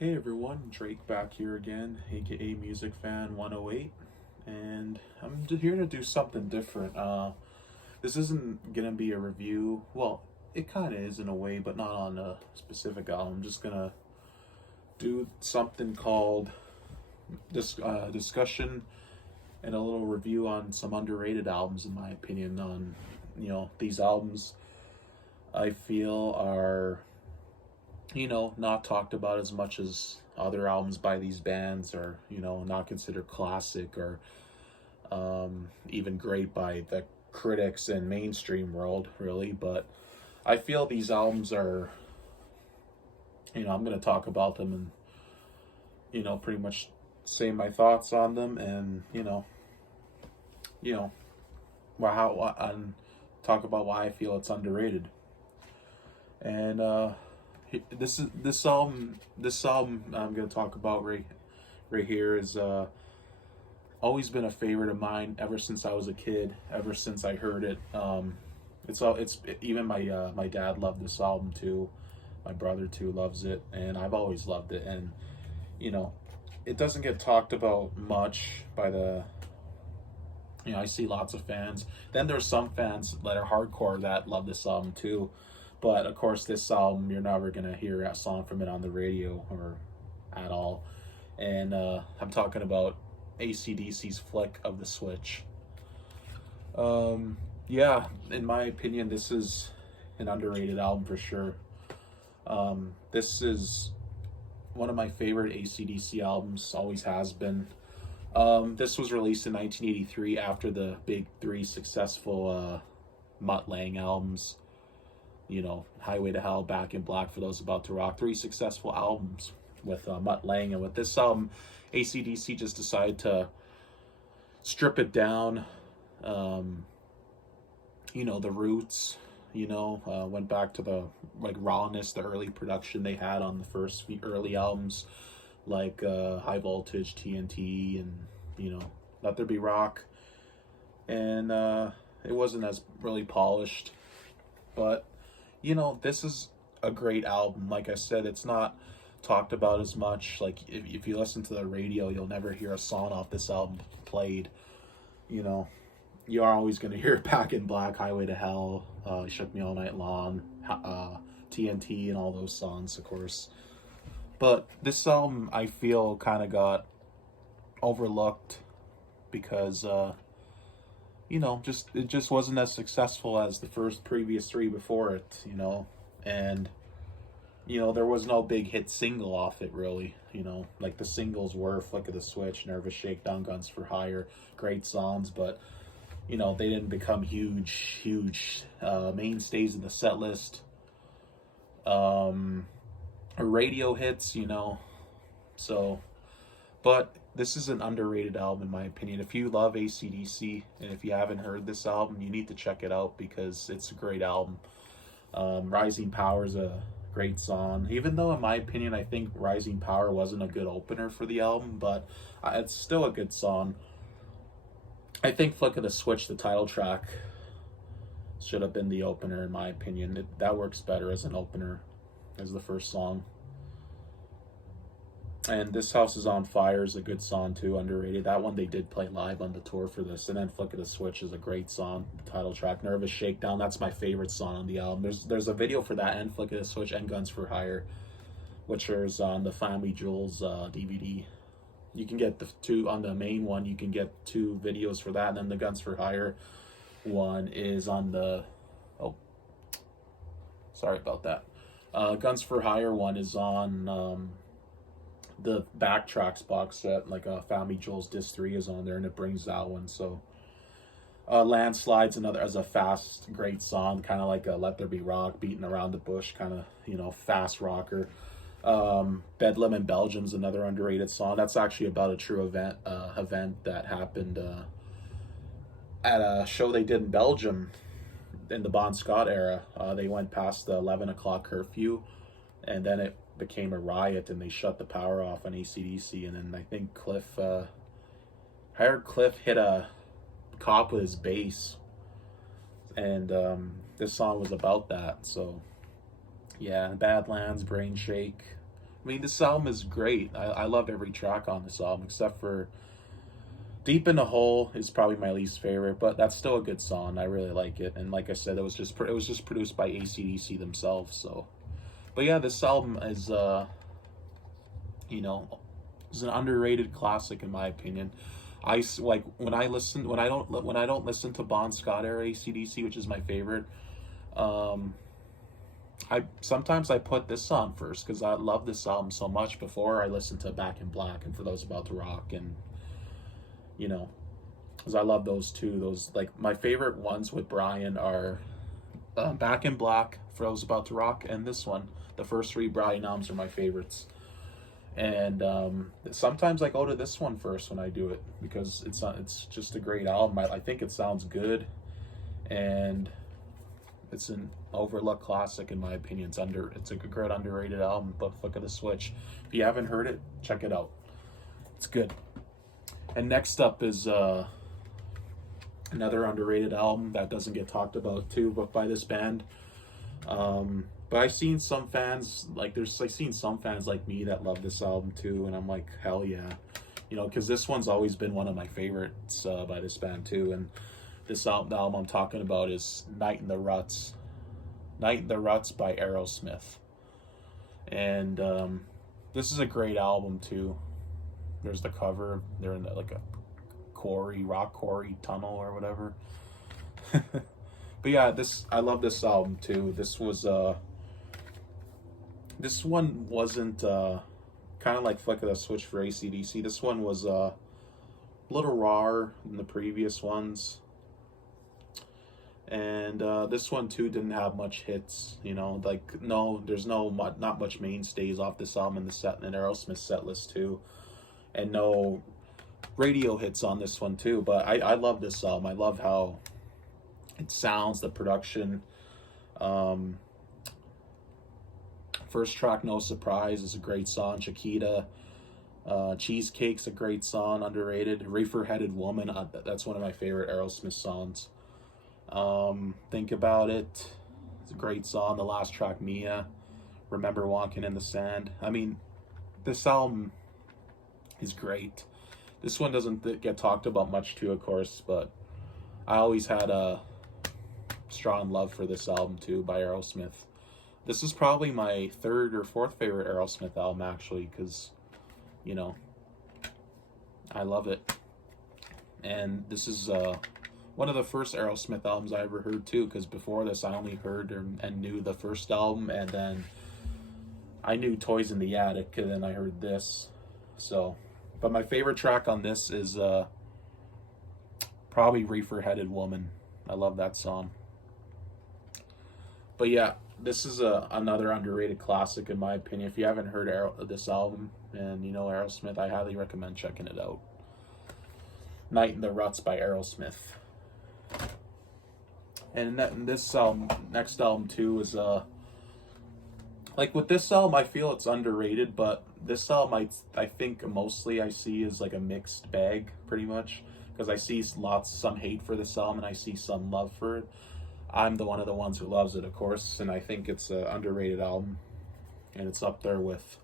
Hey everyone, Drake back here again, aka Music Fan 108, and I'm here to do something different. This isn't gonna be a review. Well, it kind of is in a way, but not on a specific album. I'm just gonna do something called this discussion and a little review on some underrated albums, in my opinion. On these albums, I feel are not talked about as much as other albums by these bands, or not considered classic or even great by the critics and mainstream world, really. But I feel these albums are, I'm going to talk about them and, pretty much say my thoughts on them, and, you know, and talk about why I feel it's underrated. And, this album I'm gonna talk about right here is always been a favorite of mine ever since I was a kid. Ever since I heard it, it's even my dad loved this album too. My brother too loves it, and I've always loved it. And you know, it doesn't get talked about much by the. I see lots of fans. Then there's some fans that are hardcore that love this album too. But of course, this album, you're never going to hear a song from it on the radio or at all. And I'm talking about AC/DC's Flick of the Switch. Yeah, in my opinion, this is an underrated album for sure. This is one of my favorite AC/DC albums, always has been. This was released in 1983 after the big three successful Mutt Lange albums. Highway to Hell, Back in Black, For Those About to Rock. Three successful albums with Mutt Lange. And with this album, AC/DC just decided to strip it down. The roots, went back to the rawness, the early production they had on the first few early albums, like High Voltage, TNT, and, Let There Be Rock. And it wasn't as really polished, but this is a great album. Like I said, it's not talked about as much. Like, if you listen to the radio, you'll never hear a song off this album played. You are always going to hear Back in Black, Highway to Hell, Shook Me All Night Long, TNT, and all those songs, of course. But this album, I feel, kind of got overlooked because it just wasn't as successful as the previous three before it, and there was no big hit single off it, really. Like the singles were Flick of the Switch, Nervous Shakedown, Guns for Hire, great songs, but they didn't become huge mainstays in the set list, radio hits, so. But this is an underrated album, in my opinion. If you love AC/DC and if you haven't heard this album, you need to check it out because it's a great album. Rising Power is a great song. Even though, in my opinion, I think Rising Power wasn't a good opener for the album, but it's still a good song. I think Flick of the Switch, the title track, should have been the opener, in my opinion. That works better as an opener, as the first song. And This House is on Fire is a good song too, underrated. That one they did play live on the tour for this. And then Flick of the Switch is a great song, the title track. Nervous Shakedown, that's my favorite song on the album. There's a video for that, and Flick of the Switch, and Guns for Hire, which is on the Family Jewels DVD. You can get the two on the main one. You can get two videos for that, and then the Guns for Hire one is on the. Oh, sorry about that. Guns for Hire one is on. The Backtracks box set, like Family Jewels Disc 3 is on there, and it brings that one. So Landslide's another, as a fast, great song, kind of like a Let There Be Rock, beating around the bush, kind of, fast rocker. Bedlam in Belgium's another underrated song. That's actually about a true event that happened at a show they did in Belgium in the Bon Scott era. They went past the 11 o'clock curfew, and then it became a riot, and they shut the power off on AC/DC. And then I think I heard Cliff hit a cop with his bass, and this song was about that. So yeah, Badlands, Brain Shake, I mean, this album is great. I love every track on this album except for Deep in the Hole is probably my least favorite, but that's still a good song. I really like it, and like I said, it was just produced by AC/DC themselves. So, but yeah, this album is you know, is an underrated classic in my opinion. Like when I don't listen to Bon Scott era AC/DC, which is my favorite. Um, I sometimes I put this song first because I love this album so much before I listen to Back in Black and For Those About to Rock, and you know, because I love those two. Those, like, my favorite ones with Brian are Back in Black, For Those About to Rock, and this one. The first three Brian albums are my favorites, and sometimes I go to this one first when I do it because it's just a great album. I think it sounds good, and it's an overlooked classic in my opinion. It's a great underrated album. But Flick of the Switch. If you haven't heard it, check it out. It's good. And next up is another underrated album that doesn't get talked about too, but by this band. But I've seen some fans I've seen some fans like me that love this album too, and I'm like, hell yeah, you know, because this one's always been one of my favorites by this band too. And the album I'm talking about is Night in the Ruts. Night in the Ruts by Aerosmith. And this is a great album too. There's the cover. They're in like a rock quarry tunnel or whatever. But yeah, I love this album too. This one wasn't kind of like Flick of the Switch for AC/DC. This one was a little rawer than the previous ones. And this one too didn't have much hits, you know, like there's not much mainstays off this album in Aerosmith set list too, and no radio hits on this one too. But I love this album. I love how it sounds, the production. First track, No Surprise, is a great song. Chiquita. Cheesecake's a great song, underrated. Reefer Headed Woman, that's one of my favorite Aerosmith songs. Think About It, it's a great song. The last track, Mia. Remember Walking in the Sand. I mean, this album is great. This one doesn't get talked about much too, of course, but I always had a strong love for this album too by Aerosmith. This is probably my third or fourth favorite Aerosmith album actually, because, you know, I love it. And this is one of the first Aerosmith albums I ever heard too, because before this I only heard and knew the first album, and then I knew Toys in the Attic, and then I heard this. So, but my favorite track on this is probably Reefer Headed Woman. I love that song. But yeah, this is another underrated classic in my opinion. If you haven't heard this album and you know Aerosmith, I highly recommend checking it out. Night in the Ruts by Aerosmith. And this album, next album too, is like with this album, I feel it's underrated, but this album I think mostly I see is like a mixed bag, pretty much, because I see some hate for this album and I see some love for it. I'm one of the ones who loves it, of course, and I think it's an underrated album, and it's up there with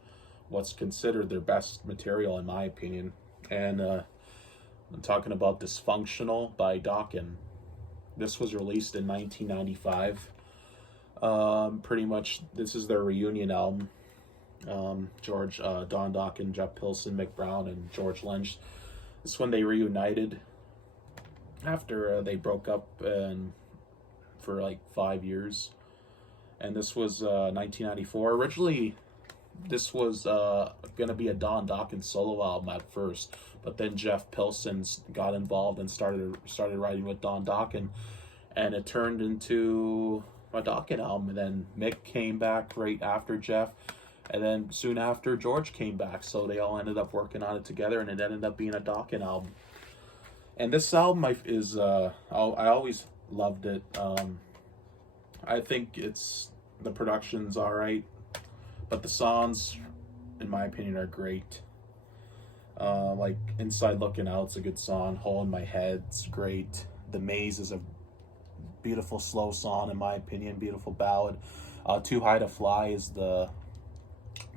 what's considered their best material in my opinion. And I'm talking about Dysfunctional by Dokken. This was released in 1995. Pretty much, this is their reunion album. Don Dokken, Jeff Pilson, Mick Brown, and George Lynch. This is when they reunited after they broke up for like 5 years. And this was 1994. Originally, this was going to be a Don Dokken solo album at first, but then Jeff Pilson got involved and started writing with Don Dokken, and it turned into a Dokken album. And then Mick came back right after Jeff, and then soon after George came back, so they all ended up working on it together, and it ended up being a Dokken album. And this album is I always loved it. I think the production's all right, but the songs, in my opinion, are great. Like Inside Looking Out's a good song. Hole in My Head's great. The Maze is a beautiful slow song, in my opinion, beautiful ballad. Too High to Fly is the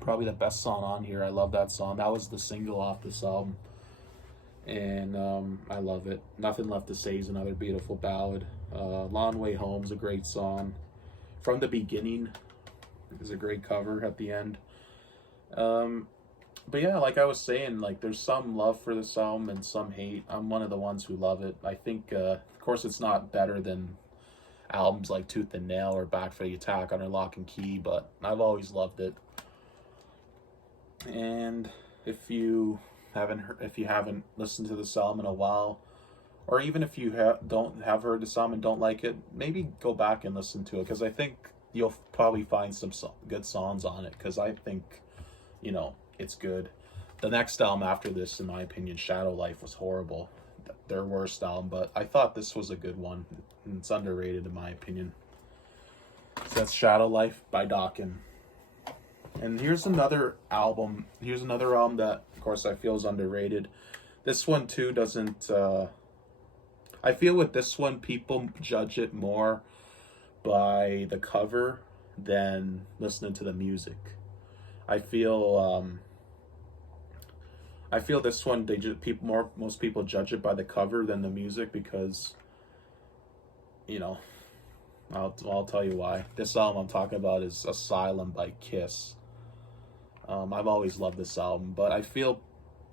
Probably the best song on here. I love that song. That was the single off this album. And I love it. Nothing Left to Say is another beautiful ballad. Long Way Home's a great song. From the Beginning is a great cover at the end. But yeah, like I was saying, like there's some love for this album and some hate. I'm one of the ones who love it. I think, of course, it's not better than albums like Tooth and Nail or Back for the Attack under Lock and Key, but I've always loved it. And if you haven't listened to this album in a while, or even if you don't have heard this album and don't like it, maybe go back and listen to it, because I think you'll probably find some good songs on it, because I think, it's good. The next album after this, in my opinion, Shadow Life, was horrible. Their worst album, but I thought this was a good one. It's underrated in my opinion. So that's Shadow Life by Dokken. And here's another album. Here's another album that, of course, I feel is underrated. This one too doesn't. I feel with this one, people judge it more by the cover than listening to the music. I feel this one most people judge it by the cover than the music, because I'll tell you why. This album I'm talking about is Asylum by Kiss. I've always loved this album, but I feel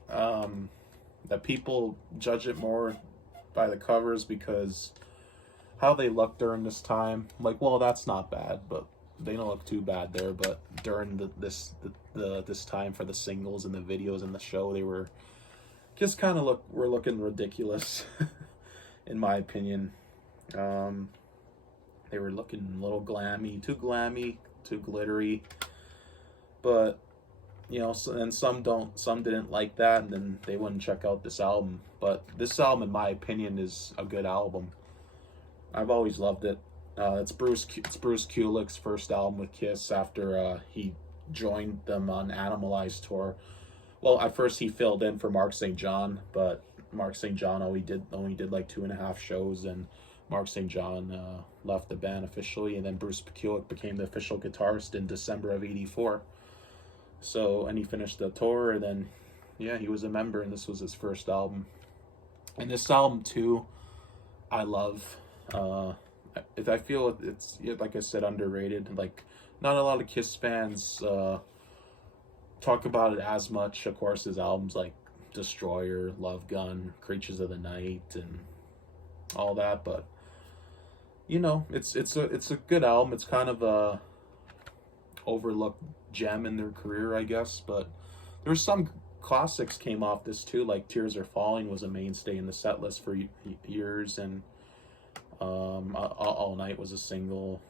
that people judge it more by the covers because how they look during this time. Like, well, that's not bad, but they don't look too bad there. But during this time for the singles and the videos and the show, they were just kind of were looking ridiculous, in my opinion. They were looking a little glammy, too glittery. But and some didn't like that, and then they wouldn't check out this album. But this album, in my opinion, is a good album. I've always loved it. It's Bruce Kulick's first album with Kiss after he joined them on Animalized tour. Well, at first he filled in for Mark St. John, but Mark St. John only did like 2.5 shows, and Mark St. John left the band officially, and then Bruce Kulick became the official guitarist in December of '84. So, and he finished the tour, and then, he was a member, and this was his first album. And this album, too, I love. I feel it's, like I said, underrated. Like, not a lot of Kiss fans talk about it as much. Of course, his albums like Destroyer, Love Gun, Creatures of the Night, and all that. But, it's a good album. It's kind of a overlooked gem in their career, I guess. But there's some classics came off this too, like Tears Are Falling was a mainstay in the set list for years, and All Night was a single.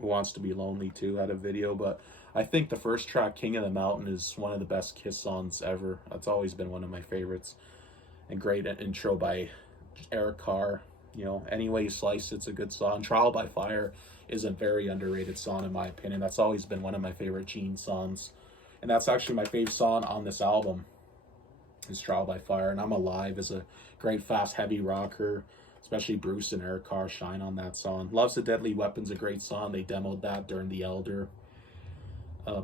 Who Wants to Be Lonely too had a video. But I think the first track, King of the Mountain, is one of the best Kiss songs ever. That's always been one of my favorites. And great intro by Eric Carr. Any Way You Slice It's a good song. Trial by Fire is a very underrated song, in my opinion. That's always been one of my favorite Gene songs. And that's actually my favorite song on this album, is Trial by Fire. And I'm Alive is a great, fast, heavy rocker. Especially Bruce and Eric Carr shine on that song. Love's a Deadly Weapon's a great song. They demoed that during the Elder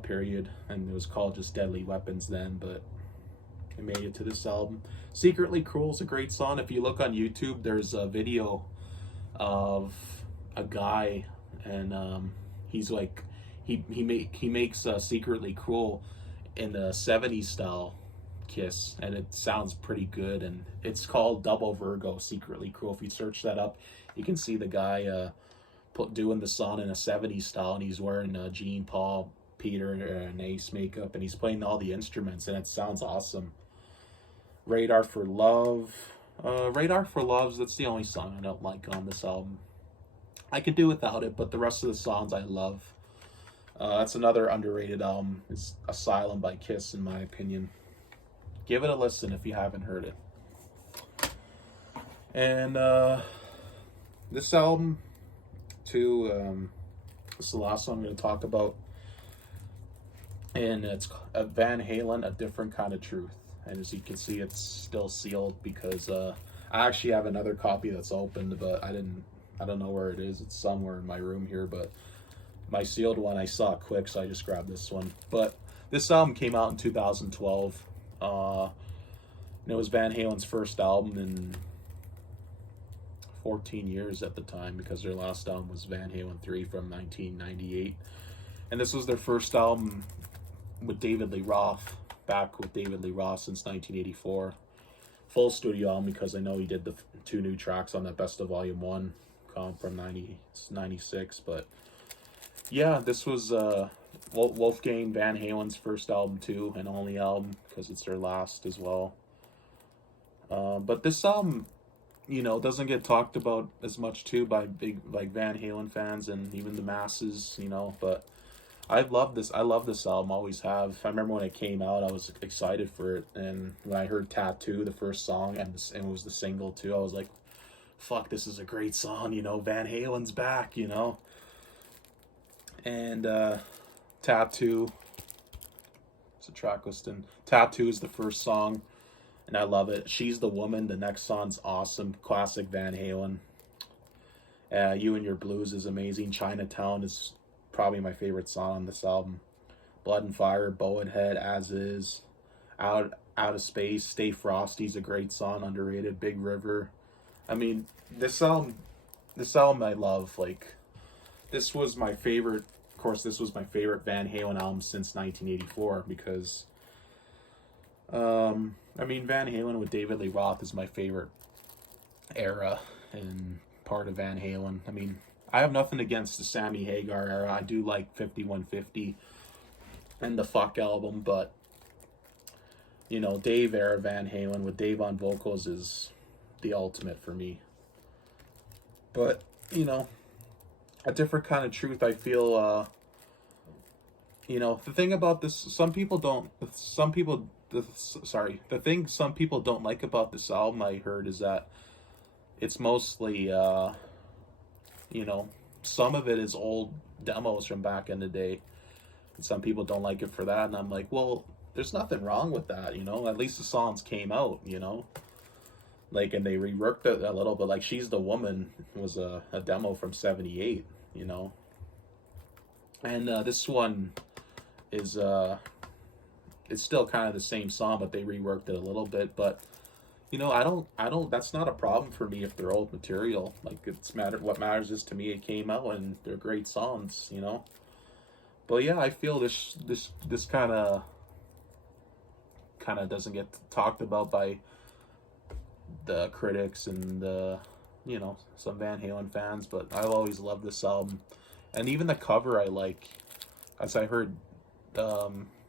period. And it was called just Deadly Weapons then, but it made it to this album. Secretly Cruel is a great song. If you look on YouTube, there's a video of a guy, and he's like, he makes Secretly Cruel in the 70s style Kiss, and it sounds pretty good. And it's called Double Virgo, Secretly Cruel. If you search that up, you can see the guy doing the song in a 70s style, and he's wearing Gene, Paul, Peter, and Ace makeup, and he's playing all the instruments, and it sounds awesome. Radar for Love. Radar for Love, that's the only song I don't like on this album. I could do without it, but the rest of the songs I love. That's another underrated album. It's Asylum by Kiss, in my opinion. Give it a listen if you haven't heard it. And this album, too, this is the last one I'm going to talk about. And it's Van Halen, A Different Kind of Truth. And as you can see, it's still sealed because I actually have another copy that's opened, but I don't know where it is. It's somewhere in my room here, but my sealed one I saw quick, so I just grabbed this one. But This album came out in 2012. And it was Van Halen's first album in 14 years at the time, because their last album was Van Halen 3 from 1998. And this was their first album with David Lee Roth, back with David Lee Roth since 1984. Full studio album, because I know he did the 2 new tracks on that Best of Volume 1 from 96. But yeah, this was Wolfgang Van Halen's first album too, and only album, because it's their last as well. But this album, you know, doesn't get talked about as much too by big like Van Halen fans and even the masses, you know. But I love this album, always have. I remember when it came out, I was excited for it, and when I heard Tattoo, the first song, and it was the single too, I was like, fuck, this is a great song, you know, Van Halen's back, you know. And Tattoo, it's a track listing. Tattoo is the first song, and I love it. She's the Woman, the next song's awesome, classic Van Halen. You and Your Blues is amazing. Chinatown is probably my favorite song on this album. Blood and Fire, Bowhead Head, As Is, Out of Space, Stay Frosty's a great song, underrated. Big River. I mean, this album I love. Like, this was my favorite. Of course, this was my favorite Van Halen album since 1984, because I mean, Van Halen with David Lee Roth is my favorite era and part of Van Halen. I mean, I have nothing against the Sammy Hagar era. I do like 5150 and the Fuck album, but you know, Dave era Van Halen with Dave on vocals is the ultimate for me. But, you know, A Different Kind of Truth, I feel, you know, the thing about this, the thing some people don't like about this album, I heard, is that it's mostly, you know, some of it is old demos from back in the day. And some people don't like it for that, and I'm like, well, there's nothing wrong with that, you know? At least the songs came out, you know? Like, and they reworked it a little bit. Like, She's the Woman was a demo from 78, you know? And this one is, it's still kind of the same song, but they reworked it a little bit. But, you know, I don't, that's not a problem for me if they're old material. Like, what matters is, to me, it came out and they're great songs, you know? But yeah, I feel this kind of doesn't get talked about by the critics and the, you know, some Van Halen fans, but I've always loved this album. And even the cover I like, as I heard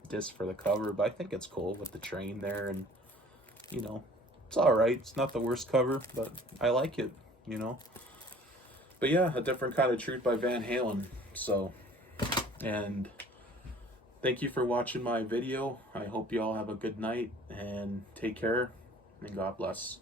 diss for the cover, but I think it's cool with the train there, and, you know, it's alright. It's not the worst cover, but I like it, you know. But yeah, A Different Kind of Truth by Van Halen. So, and thank you for watching my video. I hope you all have a good night, and take care, and God bless.